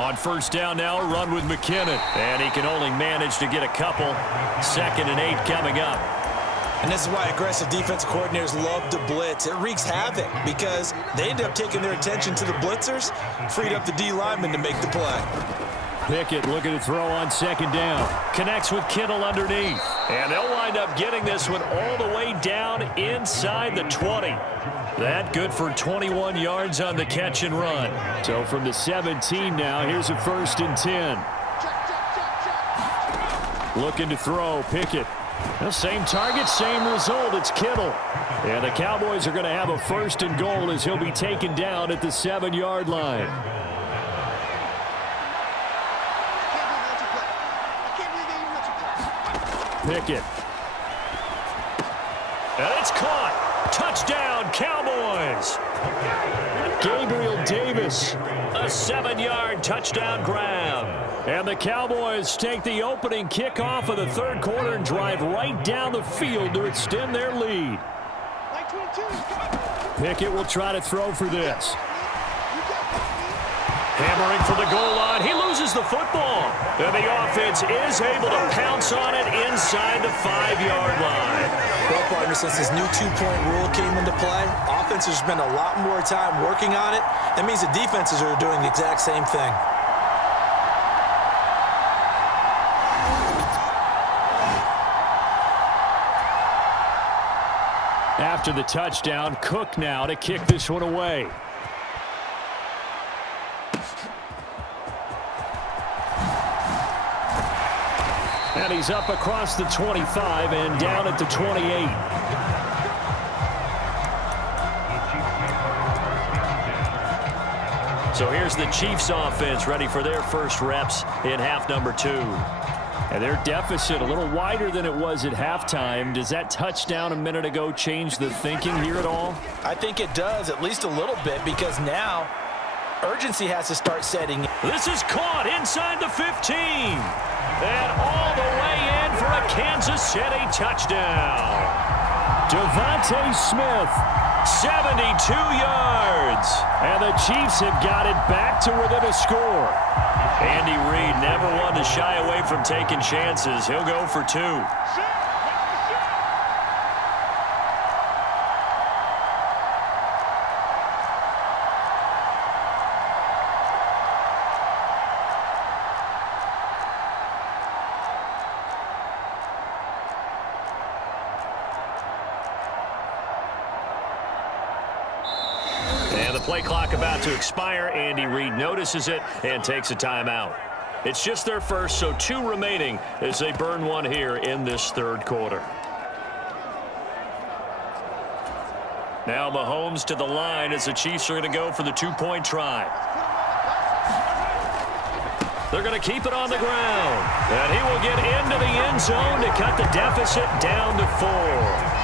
On first down now, a run with McKinnon. And he can only manage to get a couple. 2nd and 8 coming up. And this is why aggressive defensive coordinators love to blitz. It wreaks havoc because they end up taking their attention to the blitzers, freed up the D lineman to make the play. Pickett looking to throw on 2nd down. Connects with Kittle underneath. And they'll wind up getting this one all the way down inside the 20. That good for 21 yards on the catch and run. So from the 17 now, here's a 1st and 10. Looking to throw, Pickett. The same target, same result. It's Kittle. And the Cowboys are going to have a 1st and goal as he'll be taken down at the 7-yard line. Pickett. And it's caught. Touchdown, Cowboys. Gabriel Davis. A 7-yard touchdown grab. And the Cowboys take the opening kickoff of the 3rd quarter and drive right down the field to extend their lead. Pickett will try to throw for this. Hammering for the goal line. He loses the football. And the offense is able to pounce on it inside the 5-yard line. Well, partner, since this new 2-point rule came into play, offenses spend a lot more time working on it. That means the defenses are doing the exact same thing. After the touchdown, Cook now to kick this one away. And he's up across the 25 and down at the 28. So here's the Chiefs offense ready for their first reps in half number 2. And their deficit a little wider than it was at halftime. Does that touchdown a minute ago change the thinking here at all? I think it does, at least a little bit, because now urgency has to start setting. This is caught inside the 15. And all the way in for a Kansas City touchdown. Devontae Smith, 72 yards. And the Chiefs have got it back to within a score. Andy Reid never wanted to shy away from taking chances. He'll go for 2. Play clock about to expire. Andy Reid notices it and takes a timeout. It's just their first, so 2 remaining as they burn one here in this 3rd quarter. Now Mahomes to the line as the Chiefs are going to go for the 2-point try. They're going to keep it on the ground. And he will get into the end zone to cut the deficit down to 4.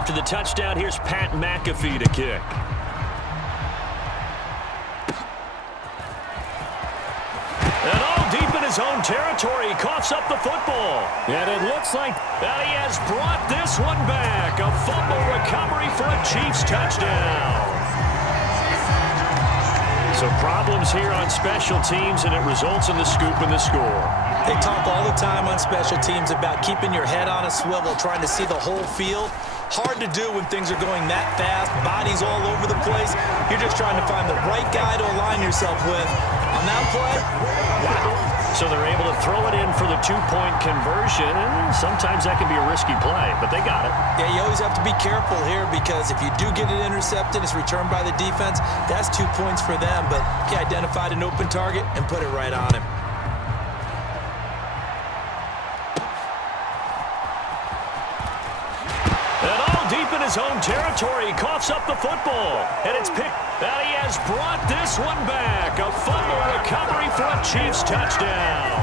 After the touchdown, here's Pat McAfee to kick. And all deep in his own territory, he coughs up the football. And it looks like that he has brought this one back. A fumble recovery for a Chiefs touchdown. So problems here on special teams, and it results in the scoop and the score. They talk all the time on special teams about keeping your head on a swivel, trying to see the whole field. Hard to do when things are going that fast, bodies all over the place. You're just trying to find the right guy to align yourself with. On that play, wow. So they're able to throw it in for the 2-point conversion, and sometimes that can be a risky play, but they got it. Yeah, you always have to be careful here because if you do get it intercepted, it's returned by the defense, that's 2 points for them, but he identified an open target and put it right on him. His own territory, he coughs up the football, and it's picked. And he has brought this one back. A fumble recovery for a Chiefs touchdown.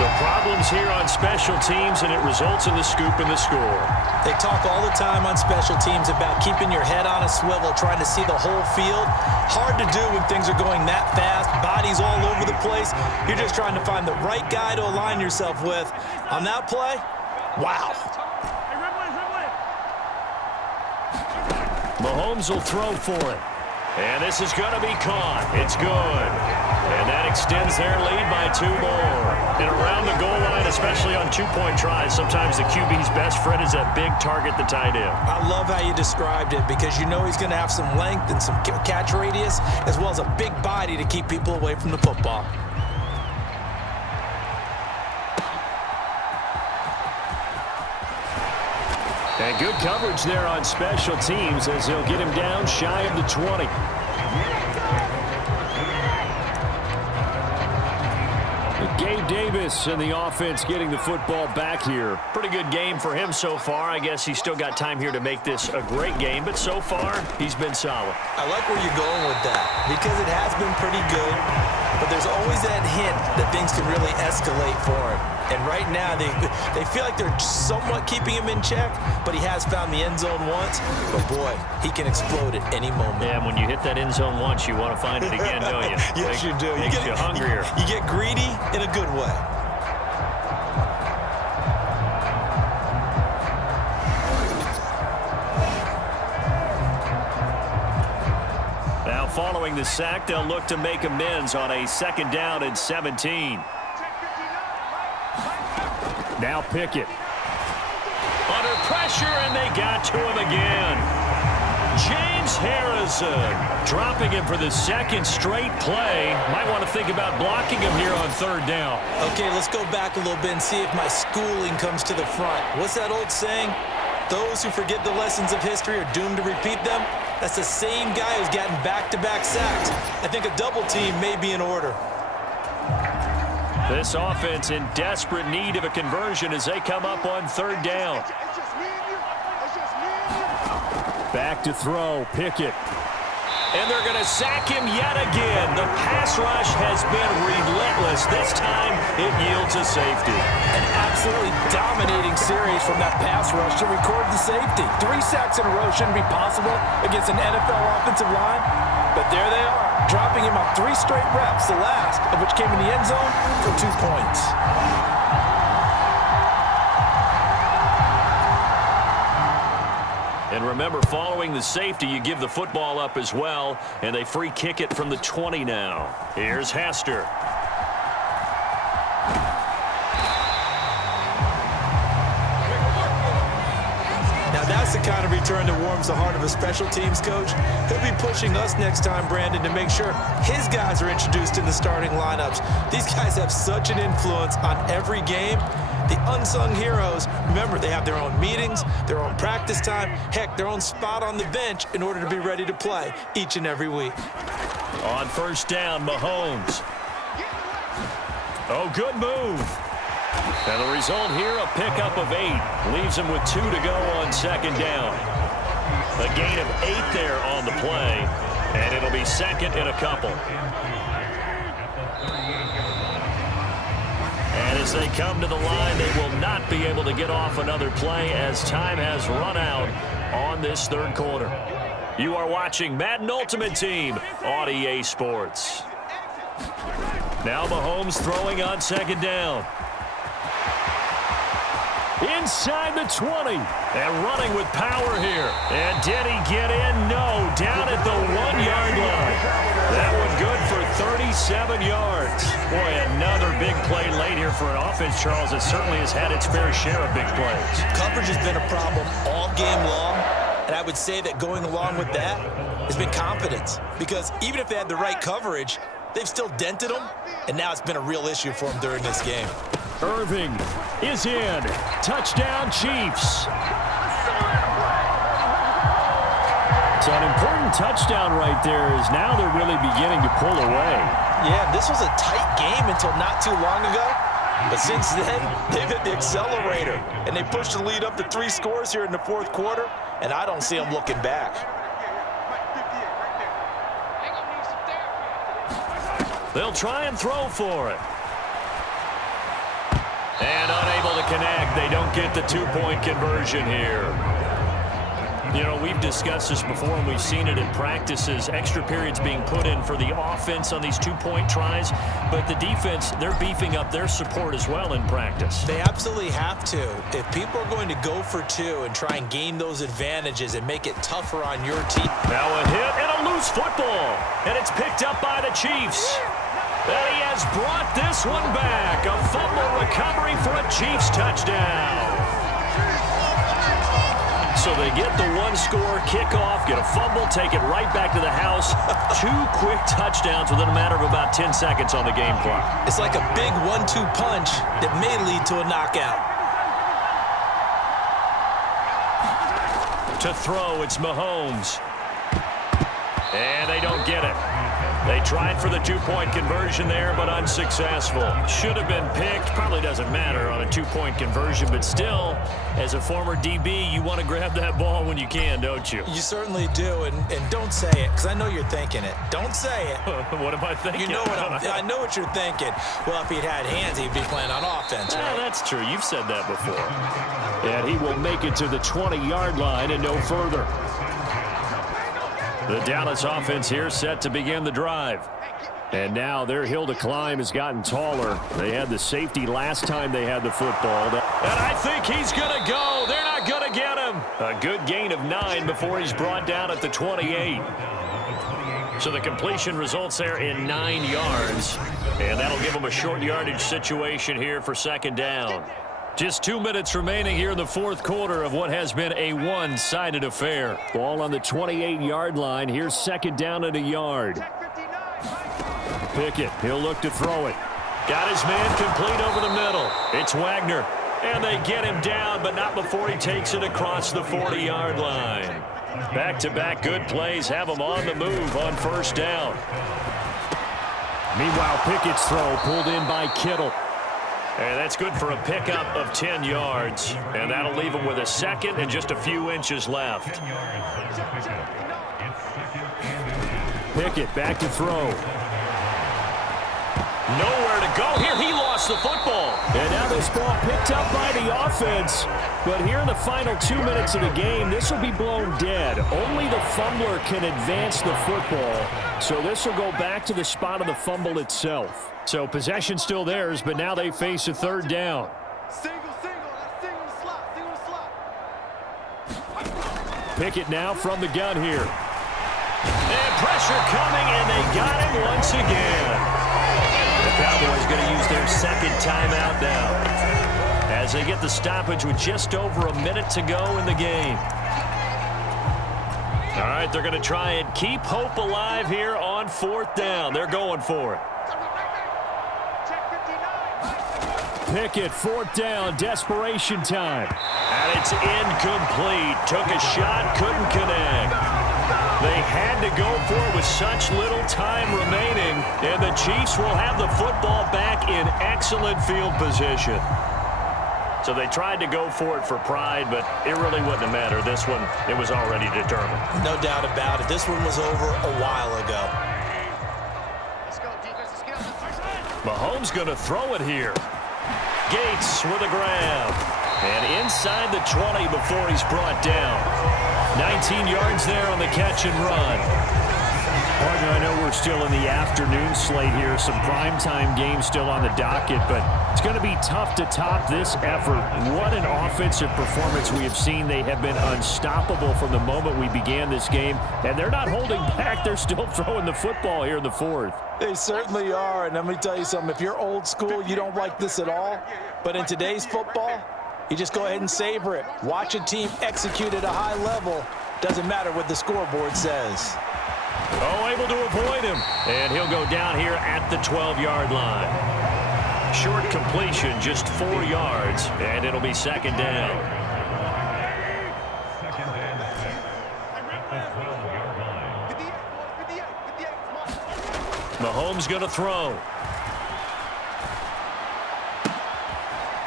So problems here on special teams, and it results in the scoop and the score. They talk all the time on special teams about keeping your head on a swivel, trying to see the whole field. Hard to do when things are going that fast, bodies all over the place. place. You're just trying to find the right guy to align yourself with. On that play, wow. Mahomes will throw for it. And this is going to be caught. It's good. And that extends their lead by 2 more. And around the goal line, especially on two-point tries, sometimes the QB's best friend is that big target, the tight end. I love how you described it because you know he's going to have some length and some catch radius as well as a big body to keep people away from the football. And good coverage there on special teams as he'll get him down shy of the 20. Gabe Davis and the offense getting the football back here. Pretty good game for him so far. I guess he's still got time here to make this a great game, but so far he's been solid. I like where you're going with that because it has been pretty good, but there's always that hint that things can really escalate for him. And right now, they feel like they're somewhat keeping him in check, but he has found the end zone once. But, boy, he can explode at any moment. Yeah, and when you hit that end zone once, you want to find it again, don't you? Yes, you do. Makes you hungrier. You get greedy in a good way. Now, following the sack, they'll look to make amends on a 2nd down and 17. Now Pickett. Under pressure, and they got to him again. James Harrison dropping him for the 2nd straight play. Might want to think about blocking him here on 3rd down. Okay, let's go back a little bit and see if my schooling comes to the front. What's that old saying? Those who forget the lessons of history are doomed to repeat them. That's the same guy who's gotten back-to-back sacks. I think a double team may be in order. This offense in desperate need of a conversion as they come up on 3rd down. Back to throw, Pickett. And they're going to sack him yet again. The pass rush has been relentless. This time, it yields a safety. An absolutely dominating series from that pass rush to record the safety. 3 sacks in a row shouldn't be possible against an NFL offensive line. But there they are, dropping him on 3 straight reps, the last of which came in the end zone for 2 points. And remember, following the safety, you give the football up as well, and they free kick it from the 20 now. Here's Hester. Now that's the kind of return that warms the heart of a special teams coach. He'll be pushing us next time, Brandon, to make sure his guys are introduced in the starting lineups. These guys have such an influence on every game. The unsung heroes, remember, they have their own meetings, their own practice time, heck, their own spot on the bench in order to be ready to play each and every week. On 1st down, Mahomes. Oh, good move. And the result here, a pickup of 8. Leaves him with 2 to go on 2nd down. A gain of 8 there on the play, and it'll be 2nd and a couple. And as they come to the line, they will not be able to get off another play as time has run out on this 3rd quarter. You are watching Madden Ultimate Team on EA Sports. Now Mahomes throwing on 2nd down. Inside the 20. And running with power here. And did he get in? No. Down at the 1-yard line. That one good for 37 yards. Boy, another big play late here for an offense, Charles, that certainly has had its fair share of big plays. Coverage has been a problem all game long. And I would say that going along with that has been confidence. Because even if they had the right coverage, they've still dented them. And now it's been a real issue for them during this game. Irving is in. Touchdown, Chiefs. So an important touchdown right there is now they're really beginning to pull away. Yeah, this was a tight game until not too long ago. But since then, they've hit the accelerator. And they pushed the lead up to 3 scores here in the 4th quarter. And I don't see them looking back. They'll try and throw for it. And unable to connect. They don't get the 2-point conversion here. You know, we've discussed this before, and we've seen it in practices, extra periods being put in for the offense on these two-point tries, but the defense, they're beefing up their support as well in practice. They absolutely have to. If people are going to go for two and try and gain those advantages and make it tougher on your team. Now a hit and a loose football, and it's picked up by the Chiefs. And he has brought this one back. A fumble recovery for a Chiefs touchdown. So they get the one-score kickoff, get a fumble, take it right back to the house. 2 quick touchdowns within a matter of about 10 seconds on the game clock. It's like a big 1-2 punch that may lead to a knockout. To throw, it's Mahomes. And they don't get it. They tried for the 2-point conversion there, but unsuccessful. Should have been picked. Probably doesn't matter on a 2-point conversion, but still, as a former DB, you want to grab that ball when you can, don't you? You certainly do, and don't say it, because I know you're thinking it. Don't say it. What am I thinking? You know what I know what you're thinking. Well, if he'd had hands, he'd be playing on offense, right? That's true. You've said that before. And he will make it to the 20-yard line and no further. The Dallas offense here set to begin the drive. And now their hill to climb has gotten taller. They had the safety last time they had the football. And I think he's going to go. They're not going to get him. A good gain of 9 before he's brought down at the 28. So the completion results there in 9 yards. And that'll give them a short yardage situation here for second down. Just 2 minutes remaining here in the fourth quarter of what has been a one-sided affair. Ball on the 28-yard line. Here's second down and a yard. Pickett, he'll look to throw it. Got his man complete over the middle. It's Wagner. And they get him down, but not before he takes it across the 40-yard line. Back-to-back good plays have him on the move on first down. Meanwhile, Pickett's throw pulled in by Kittle. And that's good for a pickup of 10 yards. And that'll leave him with a second and just a few inches left. Pickett back to throw. Nowhere to go here. He lost the football. And now this ball picked up by the offense. But here in the final 2 minutes of the game, this will be blown dead. Only the fumbler can advance the football. So this will go back to the spot of the fumble itself. So possession still theirs, but now they face a third down. Single slot. Pickett now from the gun here. And pressure coming, and they got him once again. The Cowboys going to use their second timeout now, as they get the stoppage with just over a minute to go in the game. All right, they're going to try and keep hope alive here on fourth down. They're going for it. Pickett, fourth down, desperation time. And it's incomplete. Took a shot, couldn't connect. They had to go for it with such little time remaining, and the Chiefs will have the football back in excellent field position. So they tried to go for it for pride, but it really wouldn't have mattered. This one, it was already determined. No doubt about it. This one was over a while ago. Mahomes going to throw it here. Gates with a grab. And inside the 20 before he's brought down. 19 yards there on the catch and run. Partner, I know we're still in the afternoon slate here. Some primetime games still on the docket, but it's going to be tough to top this effort. What an offensive performance we have seen. They have been unstoppable from the moment we began this game, and they're not holding back. They're still throwing the football here in the fourth. They certainly are, and let me tell you something. If you're old school, you don't like this at all. But in today's football, you just go ahead and savor it. Watch a team execute at a high level. Doesn't matter what the scoreboard says. Oh, able to avoid him. And he'll go down here at the 12-yard line. Short completion, just 4 yards, and it'll be second down. Mahomes going to throw.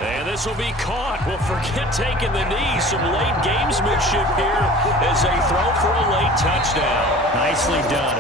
And this will be caught. Well, forget taking the knee. Some late gamesmanship here as they throw for a late touchdown. Nicely done.